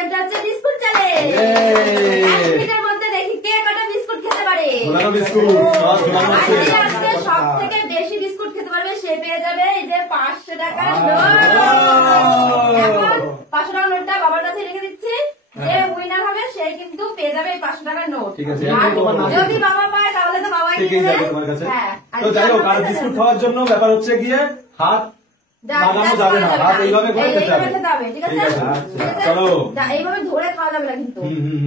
গেমটা হচ্ছে biscuit challenge. 1 মিনিটের মধ্যে দেখি কে কটা বিস্কুট খেতে পারে। সব থেকে বেশি বিস্কুট খেতে পারবে সে পেয়ে যাবে এই যে 500 টাকার নোট। এখন 500 টাকার নোটটা বাবার কাছে রেখে দিচ্ছি। যে উইনার হবে সে কিন্তু পেয়ে যাবে এই 500 টাকার নোট। যদি বাবা পায় তাহলে তো বাবাই নিয়ে যাবে তোমার কাছে। তো যাই হোক, আর বিস্কুট খাওয়ার জন্য ব্যাপার হচ্ছে গিয়ে হাত লাগানো যাবে না, হাত এইভাবে করে খেতে হবে। ঠিক আছে, চলো এইভাবে ধরে খাওয়া যাবে না কিন্তু।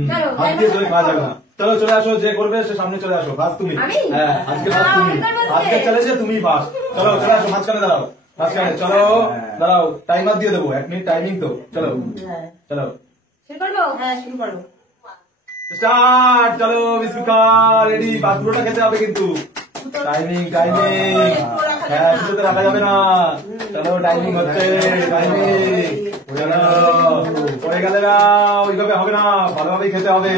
চলো হাত দিয়ে ধরে খাওয়া যাবে না। চলো চলে আসো, যে করবে সে সামনে চলে আসো। ফার্স্ট তুমি। হ্যাঁ, আজকে ফার্স্ট তুমি, আজকে চ্যালেঞ্জে তুমি ফার্স্ট। চলো চলে আসো, মাঝখানে দাঁড়াও, মাঝখানে চলো দাঁড়াও। টাইমার দিয়ে দেবো, 1 মিনিট টাইমিং তো। চলো চলো শুরু করবো। হ্যাঁ শুরু করবো। স্টার্ট। চলো বিস্কুট রেডি, পুরোটা খেতে হবে কিন্তু। টাইমিং টাইমিং, হ্যাঁ শুধু রাখা যাবে না। চলো টাইমিং হচ্ছে, টাইমিং। চলো পড়ে গেলে না, ওইভাবে হবে না, ভালোভাবেই খেতে হবে।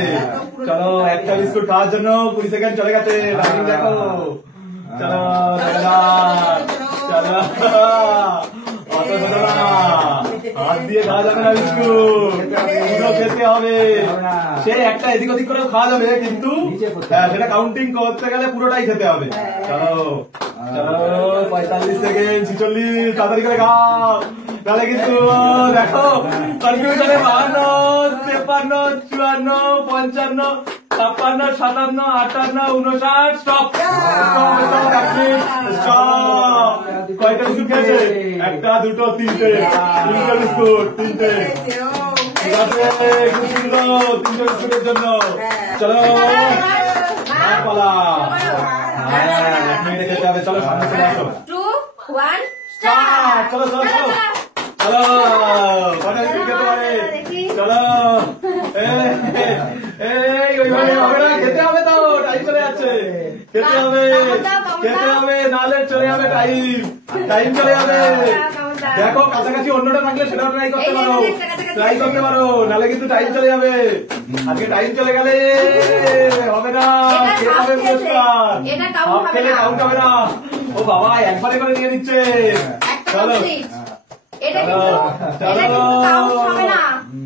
চলো একটা বিস্কুট খাওয়ার জন্য 20 সেকেন্ড চলে গেছে। টাইমিং দেখো। চলো চলো অত ছোট না, হাত দিয়ে খাওয়া যাবে না বিস্কুট, পুরো খেতে হবে। সে একটা এদিক ওদিক করেও খাওয়া যাবে কিন্তু সেটা কাউন্টিং করতে গেলে পুরোটাই খেতে হবে। চলো চলো 45 সেকেন্ড, 46, তাড়াতাড়ি করে খাও, তাহলে কিন্তু দেখো কনফিউশনে 52, 53, 54, 55, 56, 57, 58, 59, স্টপ। কয়টা বিস্কুট খেয়েছে? 1, 2, 3, 3টে বিস্কুট, 3টে। ঠিক আছে, খুব সুন্দর, 3টে বিস্কুটের জন্য। চলো পালা, 1 মিনিটে খেতে হবে। চলো সামনে চলে আসো। 2, 1 স্টার্ট। চলো চলো চলো চলো, কয়টা বিস্কুট খেতে পারে? চলো ওইভাবে হবে না, খেতে হবে তো, টাইম চলে যাচ্ছে। খেতে হবে, খেতে হবে, নাহলে চলে যাবে টাইম, টাইম চলে যাবে। দেখো কাছাকাছি অন্যটা থাকলে সেটাও ট্রাই করতে পারো, ট্রাই করতে পারো, নাহলে কিন্তু টাইম চলে যাবে। আজকে টাইম চলে গেলে হবে না, খেতে হবে পুরস্কার। হাফ খেলে কাউন্ট হবে না। ও বাবা, একবারে করে নিয়ে নিচ্ছে। চলো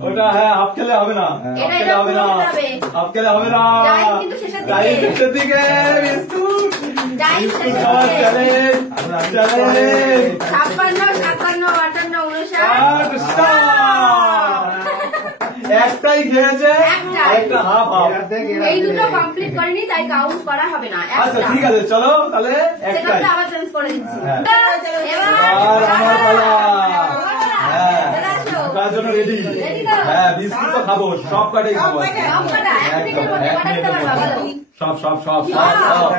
ওটা, হ্যাঁ হাফ খেলে হবে না, হাফ খেলে হবে না, হাফ খেলে হবে না। টাইম শেষের দিকে, বিস্কুট বিস্কুট খাওয়ার চ্যালেঞ্জ, চ্যালেঞ্জ। 56, 57, 58, 59। একটাই খেয়েছে, একটা হাফ হাফ। এই দুটো কমপ্লিট করিনি, তাই কাউন্ট করা হবে না। আচ্ছা ঠিক আছে, চলো তাহলে একটাই আবার চেঞ্জ করে দিচ্ছি। আর আমার পালা। হ্যাঁ খাওয়ার জন্য রেডি। হ্যাঁ বিস্কুট তো খাবো, সব কাটাই খাবো, সব সব সব সব সব।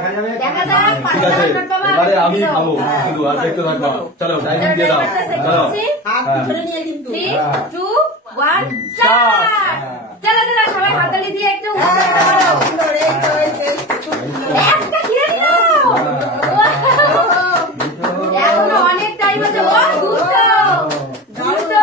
ঠিক আছে, এবারে আমি খাবো কিন্তু, আর দেখতে থাকবো। চলো টাইমিং দিয়ে দাও। চলো 3, 2, 1 স্টার্ট। চলো চলো সবাই হাততালি দিয়ে একটু একটা খেয়ে নিও। এখনো অনেক টাইম আছে। ও দুটো দুটো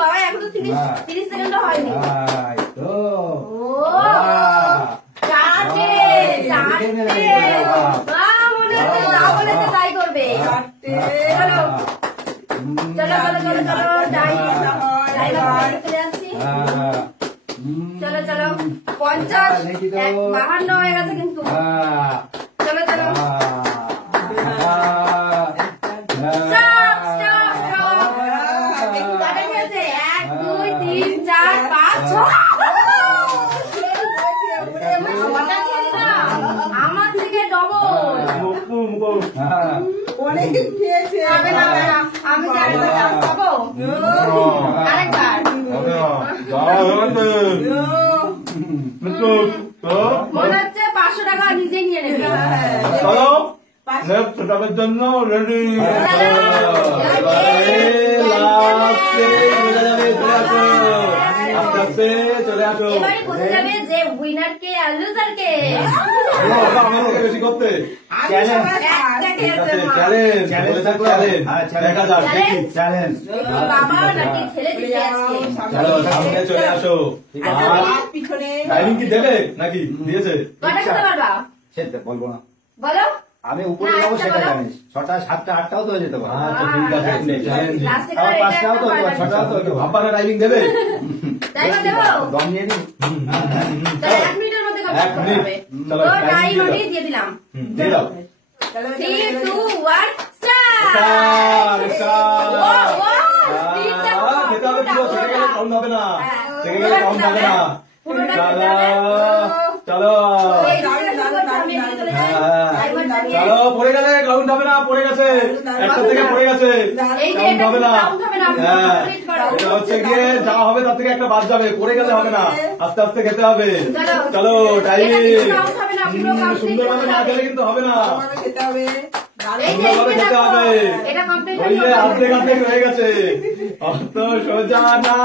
বাবা, এখনো 30 সেকেন্ড হয়নি। তাই করবে। চলো চলো চলো চলো চলো চলো 50, 52 হয়ে গেছে কিন্তু। চলো চলো 1, 2, 3, 4, 5, 6। আমার থেকে ডবল অনেক খেয়েছে। আমি খাবো আরেকবার। মনে হচ্ছে 500 টাকা নিজে নিয়ে নেবে। চলো নেক্সট টাকার জন্য রেডি। আস্তে আস্তে চলে আসো। এবারে বুঝে যাবে যে উইনার কে আর লুজার কে। আমাদের বেশি করতে বাবা নাকি ছেলে দিকে আজকে। চলো সামনে চলে আসো। টাইমিং কি দেবে নাকি দিয়েছে? কটা খেতে পারবা সেটা বলবো না। বলো। আমি উপরে না, যাবো একটা সেটা বলো। জানিস 6টা 7টা 8টাও তো হয়ে যেতে পারে আচ্ছা ঠিক আছে চ্যালেঞ্জ লাস্টে আবার করে এটা 5টাও তো একটা 6টাও তো হতে পারে। আব্বারা টাইমিং দেবে তাই না দেবো? দম নিয়ে নি তাহলে 1 মিনিটের মধ্যে কমপ্লিট এক করতে মিনিট। হবে। চলো, তো time টাইম দিয়ে আমি দাও। দিয়ে দিলাম। দিয়ে দাও 3 2 1 স্টার্ট। স্টার স্টার স্পিডটা খেতে হবে পুরো থেকে গেলে কাউন্ট হবে না হ্যাঁ। থেকে গেলে কাউন্ট হবে না পুরোটা খেতে চলো হবে। চলো এই দিকে শুরু করছি, আমি এদিকে চলে যাই। হ্যাঁ। টাইমার চালিয়ে। চলো পড়ে গেলে কাউন্ট হবে না পড়ে গেছে একটা থেকে পড়ে গেছে এই যে কাউন্ট এটা হবে না count হবে না, হ্যাঁ complete করো। এটা হচ্ছে গিয়ে যা হবে তার থেকে একটা বাদ যাবে পড়ে গেলে হবে না আস্তে আস্তে খেতে হবে চলো। চলো টাইম এটা কিন্তু count হবে না, পুরো complete সুন্দরভাবে করতে না হবে। খেলে কিন্তু হবে না খেতে হবে এই যে সুন্দরভাবে এইদিকে খেতে দেখো, হবে এটা কমপ্লিট ওই যে অর্ধেক অর্ধেক হয়ে গেছে অত সোজা না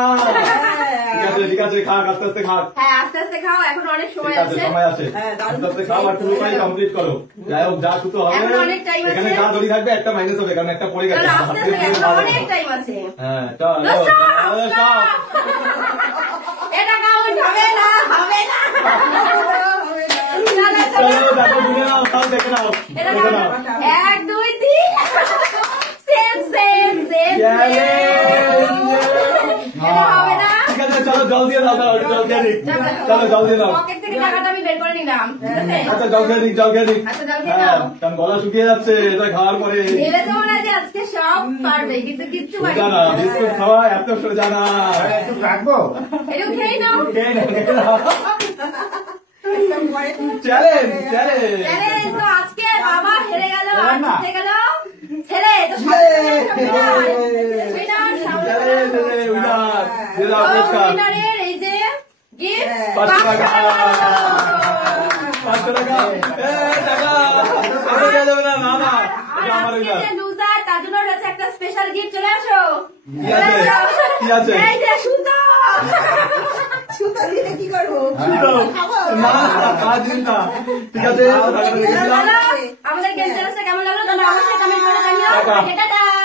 ঠিক আছে খাক আস্তে আস্তে খাক হ্যাঁ আস্তে আস্তে খাও, এখন অনেক সময় ঠিক আছে আছে। সময় আছে হ্যাঁ, দারুণ। আস্তে আস্তে খাও আর পুরোটাই কমপ্লিট করো যাই হোক যা শুধু হবে এখন অনেক time এখানে আছে। যা দড়ি থাকবে একটা মাইনাস হবে কারণ একটা পড়ে গেছে চলো আস্তে আস্তে, এখন অনেক টাইম আছে। হ্যাঁ চলো Stop, চলো, stop। stop। এটা কাউন্ট হবে না, হবে না। চলো, চলো চলো। দেখো বুঝে নাও সব দেখে নাও এটা দেখে নাও count। 1 2 3 সেম সেম সেম এটা হবে না। ঠিক আছে চলো জল দিয়ে দাও দাও জল খেয়ে নিক চলো জল দিয়ে দাও পকেট থেকে টাকাটা আমি বের করে নিলাম, ঠিক আছে? আচ্ছা জল খেয়ে নিক জল খেয়ে নিক আচ্ছা, জল খেয়ে হ্যাঁ নাও। কারণ গলা শুকিয়ে যাচ্ছে এটা খাওয়ার পরে ভেবেছো মনে হয় যে আজকে সব পারবে, কিন্তু কিচ্ছু সোজা না পারবে বিস্কুট খাওয়া এত সোজা না একটু রাখবো এটা খেয়ে নাও। খেয়ে নাও, খেয়ে নাও। চ্যালেঞ্জ চ্যালেঞ্জ চ্যালেঞ্জ তো আজকে বাবা হেরে গেল, আর হেরে না। জিতে গেল ছেলে। তো চ্যালেঞ্জ উইনার দিয়ে দাও পুরস্কার উইনারের এই যে গিফট 500 টাকা 500 টাকা টাকা এটা দেওয়া যাবে না না না এটা আমার উইনার লুজার, তার জন্য রয়েছে একটা স্পেশাল গিফট। চলে আসো। কি আছে? কি আছে? এই যে সুতো। সুতো দিয়ে কি করবো? শুনো না কাজ না ঠিক আছে টাকাটা রেখে দিলাম আমাদের গেম চ্যালেঞ্জটা কেমন লাগলো তোমরা অবশ্যই কমেন্ট করে জানিও। টাকা। টাটা।